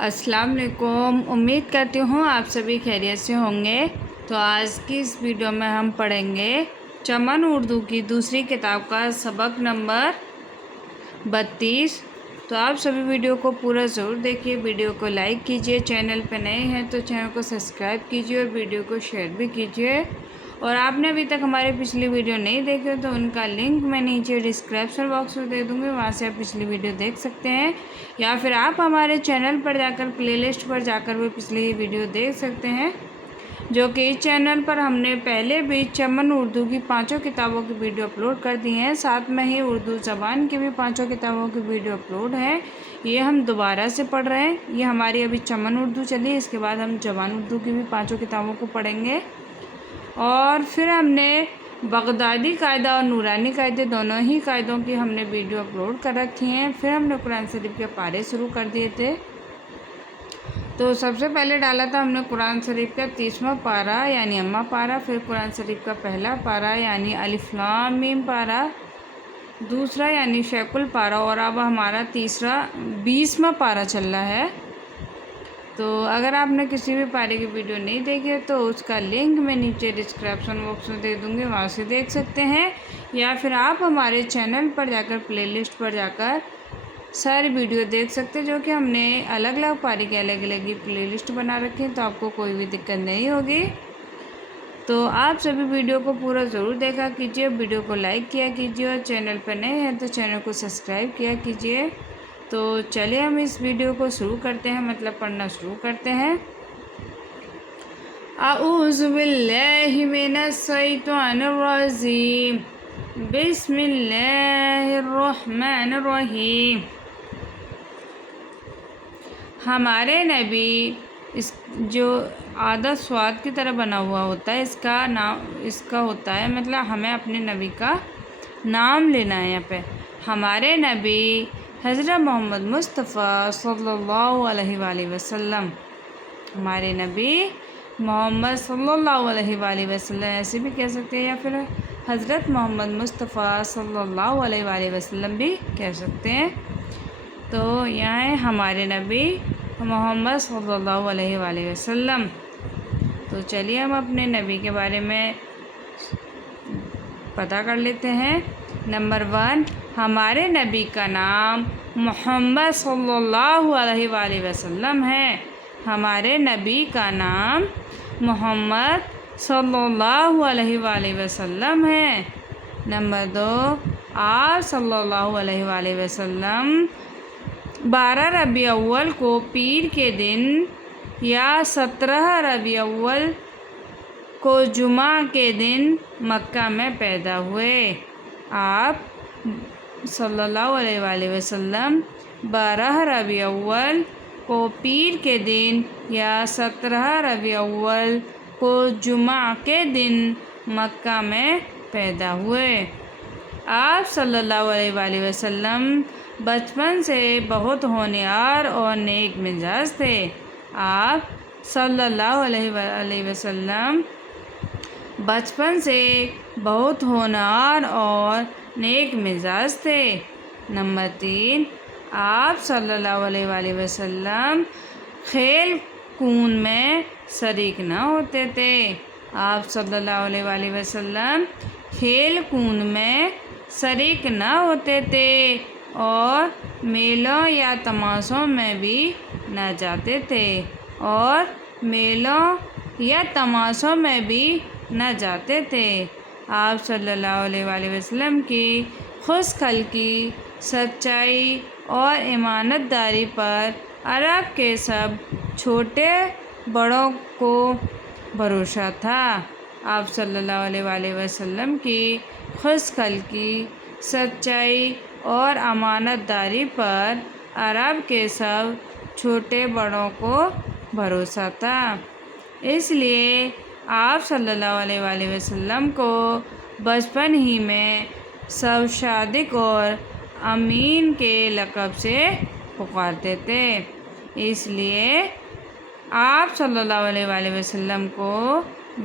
अस्सलाम वालेकुम। उम्मीद करती हूँ आप सभी खैरियत से होंगे। तो आज की इस वीडियो में हम पढ़ेंगे चमन उर्दू की दूसरी किताब का सबक नंबर 32। तो आप सभी वीडियो को पूरा ज़रूर देखिए, वीडियो को लाइक कीजिए, चैनल पर नए हैं तो चैनल को सब्सक्राइब कीजिए और वीडियो को शेयर भी कीजिए। और आपने अभी तक हमारी पिछली वीडियो नहीं देखी हो तो उनका लिंक मैं नीचे डिस्क्रिप्शन बॉक्स में दे दूँगी, वहाँ से आप पिछली वीडियो देख सकते हैं। या फिर आप हमारे चैनल पर जाकर प्लेलिस्ट पर जाकर भी पिछली वीडियो देख सकते हैं, जो कि इस चैनल पर हमने पहले भी चमन उर्दू की 5 किताबों की वीडियो अपलोड कर दी हैं। साथ में ही उर्दू ज़बान की भी 5 किताबों की वीडियो अपलोड है। ये हम दोबारा से पढ़ रहे हैं। ये हमारी अभी चमन उर्दू चली, इसके बाद हम ज़बान उर्दू की भी 5 किताबों को पढ़ेंगे। और फिर हमने बगदादी कायदा और नूरानी कायदे दोनों ही कायदों की हमने वीडियो अपलोड कर रखी हैं। फिर हमने कुरान शरीफ के पारे शुरू कर दिए थे। तो सबसे पहले डाला था हमने कुरान शरीफ का 30वां पारा यानी अम्मा पारा, फिर कुरान शरीफ का पहला पारा यानी अलिफ लाम मीम पारा, दूसरा यानी शैकुल पारा, और अब हमारा तीसरा 20वां पारा चल रहा है। तो अगर आपने किसी भी पारे की वीडियो नहीं देखी है तो उसका लिंक मैं नीचे डिस्क्रिप्शन बॉक्स में दे दूँगी, वहाँ से देख सकते हैं। या फिर आप हमारे चैनल पर जाकर प्लेलिस्ट पर जाकर सारी वीडियो देख सकते हैं, जो कि हमने अलग अलग पारे की अलग अलग ही प्लेलिस्ट बना रखी है, तो आपको कोई भी दिक्कत नहीं होगी। तो आप सभी वीडियो को पूरा ज़रूर देखा कीजिए, वीडियो को लाइक किया कीजिए और चैनल पर नए हैं तो चैनल को सब्सक्राइब किया कीजिए। तो चलिए हम इस वीडियो को शुरू करते हैं, मतलब पढ़ना शुरू करते हैं। अऊज़ु बिल्लाहि मिनश शैतानिर रजीम, बिस्मिल्लाहिर रहमानिर रहीम। हमारे नबी, इस जो आधा स्वाद की तरह बना हुआ होता है, इसका नाम इसका होता है, मतलब हमें अपने नबी का नाम लेना है। यहाँ पे हमारे नबी हज़रत मोहम्मद मुस्तफ़ा सल्लल्लाहु अलैहि वसल्लम, हमारे नबी मोहम्मद सल्लल्लाहु अलैहि वसल्लम ऐसे भी कह सकते हैं, या फिर हज़रत मोहम्मद मुस्तफ़ा सल्लल्लाहु अलैहि वसल्लम भी कह सकते हैं। तो यहाँ है हमारे नबी मोहम्मद सल्लल्लाहु अलैहि वसल्लम। तो चलिए हम अपने नबी के बारे में पता कर लेते हैं। नंबर 1, हमारे नबी का नाम मोहम्मद सल्लल्लाहु अलैहि वसल्लम है। हमारे नबी का नाम मोहम्मद सल्लल्लाहु अलैहि वसल्लम है। नंबर 2, आप सल्लल्लाहु अलैहि वसल्लम 12 रबी अव्वल को पीर के दिन या 17 रबी अव्वल को जुमा के दिन मक्का में पैदा हुए। आप सल्लल्लाहु अलैहि वसल्लम 12 रबी अव्वल को पीर के दिन या 17 रबी अव्वल को जुमा के दिन मक्का में पैदा हुए। आप सल्लल्लाहु अलैहि वसल्लम बचपन से बहुत होनहार और नेक मिजाज थे। आप सल्लल्लाहु अलैहि वसल्लम बचपन से बहुत होनहार और नेक मिजाज थे। नंबर 3, आप सल्लल्लाहु अलैहि वसल्लम खेल कूद में शरीक न होते थे। आप सल्लल्लाहु अलैहि वसल्लम खेल कूद में शरीक न होते थे और मेलों या तमाशों में भी न जाते थे, और मेलों या तमाशों में भी न जाते थे। आप सल्लल्लाहु अलैहि वसल्लम की खुशखल्की, सच्चाई और ईमानदारी पर अरब के सब छोटे बड़ों को भरोसा था। आप सल्लल्लाहु अलैहि वसल्लम की खुशखल्की, सच्चाई और अमानतदारी पर अरब के सब छोटे बड़ों को भरोसा था। इसलिए आप सल्लल्लाहु अलैहि वसल्लम को बचपन ही में सब सादिक और अमीन के लक़ब से पुकारते थे। इसलिए आप सल्लल्लाहु अलैहि वसल्लम को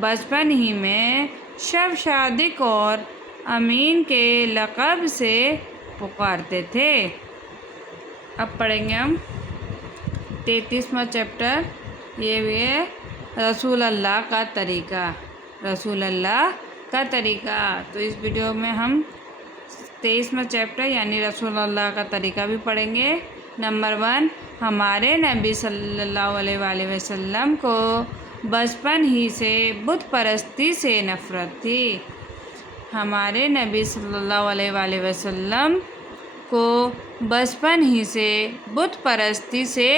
बचपन ही में सब सादिक और अमीन के लक़ब से पुकारते थे। अब पढ़ेंगे हम 33वां चैप्टर ये भी है रसूल अल्लाह का तरीक़ा, रसूल अल्लाह का तरीक़ा। तो इस वीडियो में हम 23वां चैप्टर यानी रसूल अल्लाह का तरीक़ा भी पढ़ेंगे। नंबर 1, हमारे नबी सल्लल्लाहु अलैहि वसल्लम को बचपन ही से बुत परस्ती से नफ़रत थी। हमारे नबी सल्लल्लाहु अलैहि वसल्लम को बचपन ही से बुत परस्ती से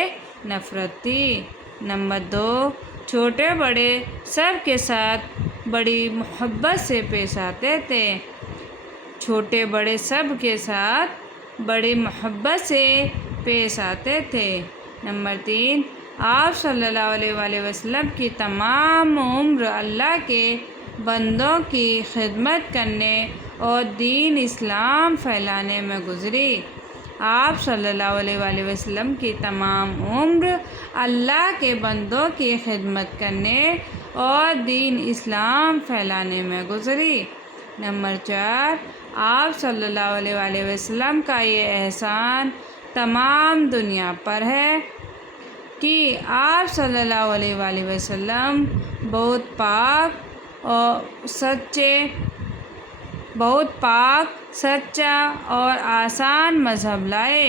नफ़रत थी। नंबर 2, छोटे बड़े सब के साथ बड़ी मोहब्बत से पेश आते थे। छोटे बड़े सब के साथ बड़ी मोहब्बत से पेश आते थे। नंबर 3, आप सल्लल्लाहु अलैहि वसल्लम की तमाम उम्र अल्लाह के बंदों की खिदमत करने और दीन इस्लाम फैलाने में गुज़री। आप सल्लल्लाहु अलैहि वसल्लम की तमाम उम्र अल्लाह के बंदों की खिदमत करने और दीन इस्लाम फैलाने में गुज़री। नंबर 4, आप सल्लल्लाहु अलैहि वसल्लम का ये एहसान तमाम दुनिया पर है कि आप सल्लल्लाहु अलैहि वसल्लम बहुत पाक सच्चा और आसान मज़हब लाए।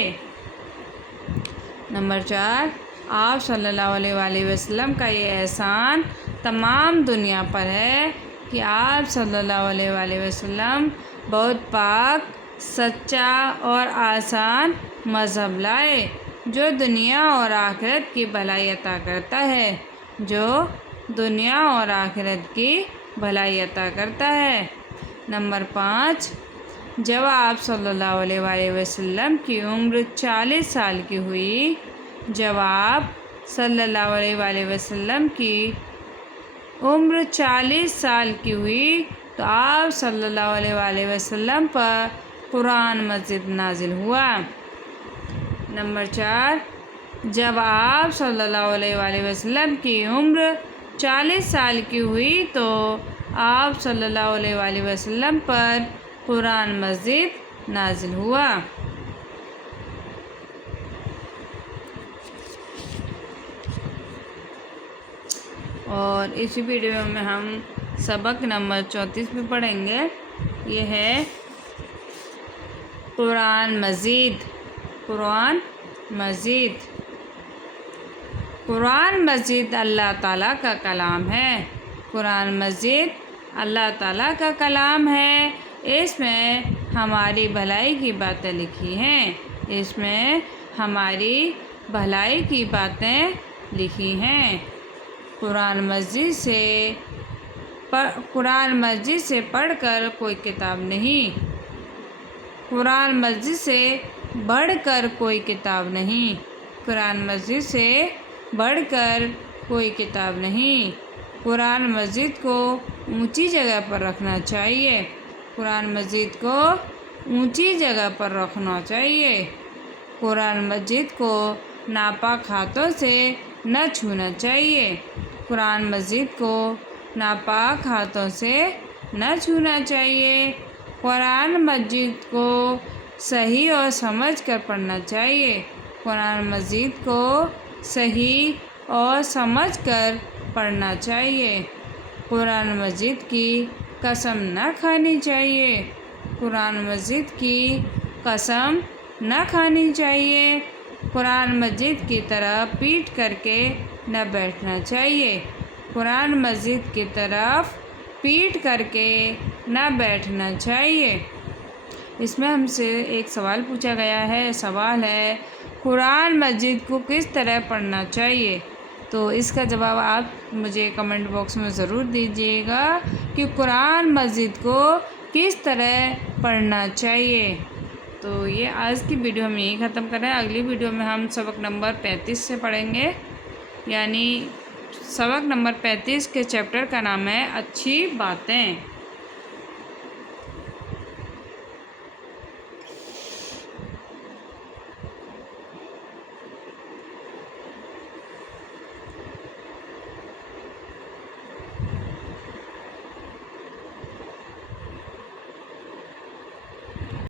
नंबर 4, आप सल्लल्लाहु अलैहि वसल्लम का ये एहसान तमाम दुनिया पर है कि आप सल्लल्लाहु अलैहि वसल्लम बहुत पाक सच्चा और आसान मज़हब लाए जो दुनिया और आखिरत की भलाई अता करता है, जो दुनिया और आखिरत की भलाई अता करता है। नंबर 5, जब आप सल्लल्लाहु अलैहि वसल्लम की उम्र 40 साल की हुई, जब आप सल्लल्लाहु अलैहि वसल्लम की उम्र 40 साल की हुई तो आप सल्लल्लाहु अलैहि वसल्लम पर कुरान मजीद नाजिल हुआ। नंबर 4, जब आप सल्लल्लाहु अलैहि वसल्लम की उम्र 40 साल की हुई तो आप सल्लल्लाहु अलैहि वसल्लम पर कुरान मजीद नाजिल हुआ। और इस वीडियो में हम सबक नंबर 34 भी पढ़ेंगे। ये है कुरान मजीद। कुरान मजीद, कुरान मजीद अल्लाह ताला का कलाम है। कुरान मजीद अल्लाह ताला का कलाम है। इसमें हमारी भलाई की बातें लिखी हैं। इसमें हमारी भलाई की बातें लिखी हैं। कुरान मस्जिद से पढ़कर कोई किताब नहीं, कुरान मस्जिद से बढ़कर कोई किताब नहीं, कुरान मस्जिद से बढ़कर कोई किताब नहीं। कुरान मस्जिद को ऊंची जगह पर रखना चाहिए। कुरान मस्जिद को ऊंची जगह पर रखना चाहिए। कुरान मस्जिद को नापाक हाथों से न छूना चाहिए। कुरान मस्जिद को नापाक हाथों से न छूना चाहिए। कुरान मस्जिद को सही और समझ कर पढ़ना चाहिए। कुरान मस्जिद को सही और समझ कर पढ़ना चाहिए। कुरान मस्जिद की कसम न खानी चाहिए। कुरान मस्जिद की कसम न खानी चाहिए। कुरान मस्जिद की तरफ पीठ करके न बैठना चाहिए। कुरान मस्जिद की तरफ पीठ करके न बैठना चाहिए। इसमें हमसे एक सवाल पूछा गया है। सवाल है कुरान मस्जिद को किस तरह पढ़ना चाहिए। तो इसका जवाब आप मुझे कमेंट बॉक्स में ज़रूर दीजिएगा कि कुरान मस्जिद को किस तरह पढ़ना चाहिए। तो ये आज की वीडियो हम यहीं ख़त्म कर रहे हैं। अगली वीडियो में हम सबक नंबर 35 से पढ़ेंगे। यानी सबक नंबर 35 के चैप्टर का नाम है अच्छी बातें।